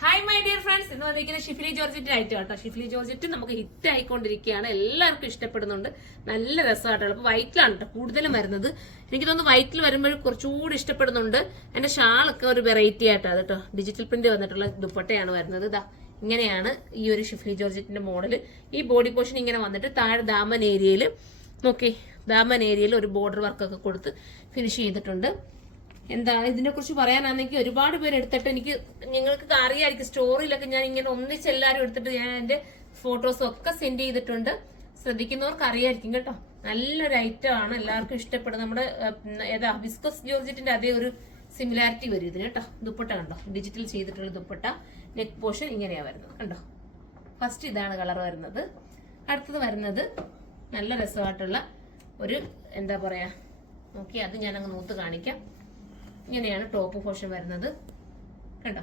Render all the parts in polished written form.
Hi my dear friends, ഇന്ന് വന്നിരിക്കുന്ന Schiffli georgette ആയിട്ട് കേട്ടോ. ഷിഫ്ലി ജോർജറ്റ് നമുക്ക് ഹിറ്റ് ആയിക്കൊണ്ടിരിക്കുകയാണ്, എല്ലാവർക്കും ഇഷ്ടപ്പെടുന്നുണ്ട്, നല്ല രസമായിട്ടോ. അപ്പൊ വൈറ്റിലാണ് കേട്ടോ കൂടുതലും വരുന്നത്. എനിക്ക് തോന്നുന്നു വൈറ്റിൽ വരുമ്പോൾ കുറച്ചുകൂടി ഇഷ്ടപ്പെടുന്നുണ്ട്. എന്റെ ഷാളൊക്കെ ഒരു വെറൈറ്റി ആയിട്ടാണ് കേട്ടോ, ഡിജിറ്റൽ പ്രിന്റ് വന്നിട്ടുള്ള ദുപ്പട്ടയാണ് വരുന്നത്. ഇതാ ഇങ്ങനെയാണ് ഈ ഒരു ഷിഫ്ലി ജോർജറ്റിന്റെ മോഡല്. ഈ ബോഡി പോർഷൻ ഇങ്ങനെ വന്നിട്ട് താഴെ ദാമൻ ഏരിയയിൽ നോക്കി, ദാമൻ ഏരിയയിൽ ഒരു ബോർഡർ വർക്കൊക്കെ കൊടുത്ത് ഫിനിഷ് ചെയ്തിട്ടുണ്ട്. എന്താ ഇതിനെ കുറിച്ച് പറയാനാണെങ്കിൽ ഒരുപാട് പേര് എടുത്തിട്ട് എനിക്ക് നിങ്ങൾക്ക് അറിയാമായിരിക്കും, സ്റ്റോറിയിലൊക്കെ ഞാൻ ഇങ്ങനെ ഒന്നിച്ച് എല്ലാവരും എടുത്തിട്ട് ഞാൻ എന്റെ ഫോട്ടോസും ഒക്കെ സെൻഡ് ചെയ്തിട്ടുണ്ട്. ശ്രദ്ധിക്കുന്നവർക്ക് അറിയായിരിക്കും കേട്ടോ. നല്ലൊരു ഐറ്റം ആണ്, എല്ലാവർക്കും ഇഷ്ടപ്പെടും. നമ്മുടെ ഏതാ വിസ്കോസ് ജോർജറ്റിന്റെ അതേ ഒരു സിമിലാരിറ്റി വരും ഇതിന് കേട്ടോ. ദുപ്പട്ട കണ്ടോ, ഡിജിറ്റൽ ചെയ്തിട്ടുള്ള ദുപ്പട്ട. നെക്ക് പോർഷൻ ഇങ്ങനെയാ വരുന്നത് കണ്ടോ. ഫസ്റ്റ് ഇതാണ് കളർ വരുന്നത്. അടുത്തത് വരുന്നത് നല്ല രസമായിട്ടുള്ള ഒരു എന്താ പറയാ നോക്കി, അത് ഞാൻ അങ്ങ് നൂത്ത് കാണിക്കാം. ഇങ്ങനെയാണ് ടോപ്പ് പോർഷൻ വരുന്നത് കണ്ടോ.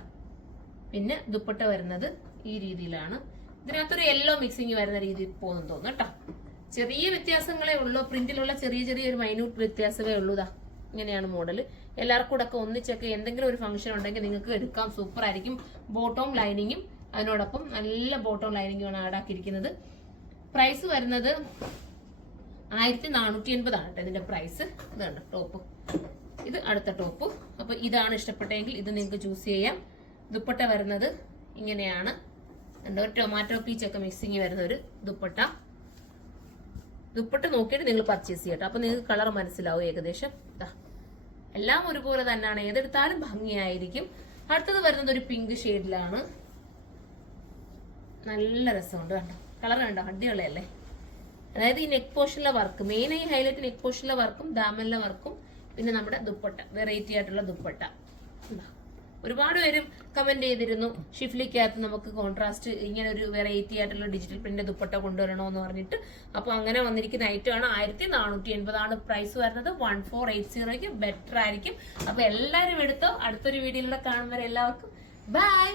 പിന്നെ ദുപ്പട്ട വരുന്നത് ഈ രീതിയിലാണ്. ഇതിനകത്തൊരു യെല്ലോ മിക്സിങ് വരുന്ന രീതിയിൽ പോകുന്നു തോന്നുന്നു കേട്ടോ. ചെറിയ വ്യത്യാസങ്ങളേ ഉള്ളൂ, പ്രിന്റിലുള്ള ചെറിയൊരു മൈന്യൂട്ട് വ്യത്യാസമേ ഉള്ളൂ. ഇതാ ഇങ്ങനെയാണ് മോഡല്. എല്ലാവർക്കും കൂടെ ഒക്കെ ഒന്നിച്ചൊക്കെ എന്തെങ്കിലും ഒരു ഫംഗ്ഷൻ ഉണ്ടെങ്കിൽ നിങ്ങൾക്ക് എടുക്കാം, സൂപ്പർ ആയിരിക്കും. ബോട്ടം ലൈനിങ്ങും അതിനോടൊപ്പം നല്ല ബോട്ടം ലൈനിങ്ങുമാണ് ആടാക്കിയിരിക്കുന്നത്. പ്രൈസ് വരുന്നത് 1480 ആണ് കേട്ടോ ഇതിന്റെ പ്രൈസ്. ഇത് കണ്ടോ ടോപ്പ്, ഇത് അടുത്ത ടോപ്പ്. അപ്പൊ ഇതാണ് ഇഷ്ടപ്പെട്ടെങ്കിൽ ഇത് നിങ്ങൾക്ക് ചൂസ് ചെയ്യാം. ദുപ്പട്ട വരുന്നത് ഇങ്ങനെയാണ്, എന്താ ഒരു ടൊമാറ്റോ പീച്ചൊക്കെ മിക്സിങ് വരുന്ന ഒരു ദുപ്പട്ട. ദുപ്പട്ട നോക്കിയിട്ട് നിങ്ങൾ പർച്ചേസ് ചെയ്യട്ടോ, അപ്പൊ നിങ്ങൾക്ക് കളർ മനസ്സിലാവും ഏകദേശം. എല്ലാം ഒരുപോലെ തന്നെയാണ്, ഏതെടുത്താലും ഭംഗിയായിരിക്കും. അടുത്തത് വരുന്നത് ഒരു പിങ്ക് ഷെയ്ഡിലാണ്, നല്ല രസമുണ്ട് കണ്ടോ. കളർ കണ്ടോ, അടിപൊളിയല്ലേ. അതായത് ഈ നെക്ക് പോർഷനിലെ വർക്ക്, മെയിനായി ഹൈലൈറ്റ് നെക്ക് പോർഷനിലെ വർക്കും ദാമനിലെ വർക്കും, പിന്നെ നമ്മുടെ ദുപ്പട്ട വെറൈറ്റി ആയിട്ടുള്ള ദുപ്പട്ട. ഒരുപാട് പേരും കമന്റ് ചെയ്തിരുന്നു ഷിഫ്ലിക്കകത്ത് നമുക്ക് കോൺട്രാസ്റ്റ് ഇങ്ങനെ ഒരു വെറൈറ്റി ആയിട്ടുള്ള ഡിജിറ്റൽ പ്രിന്റ് ദുപ്പട്ട കൊണ്ടുവരണമെന്ന് പറഞ്ഞിട്ട്. അപ്പൊ അങ്ങനെ വന്നിരിക്കുന്ന ഐറ്റം ആണ്. 1480 ആണ് പ്രൈസ് വരുന്നത്. 1480 ബെറ്റർ ആയിരിക്കും. അപ്പൊ എല്ലാവരും എടുത്തോ. അടുത്തൊരു വീഡിയോയിലൂടെ കാണുമ്പോൾ എല്ലാവർക്കും ബൈ.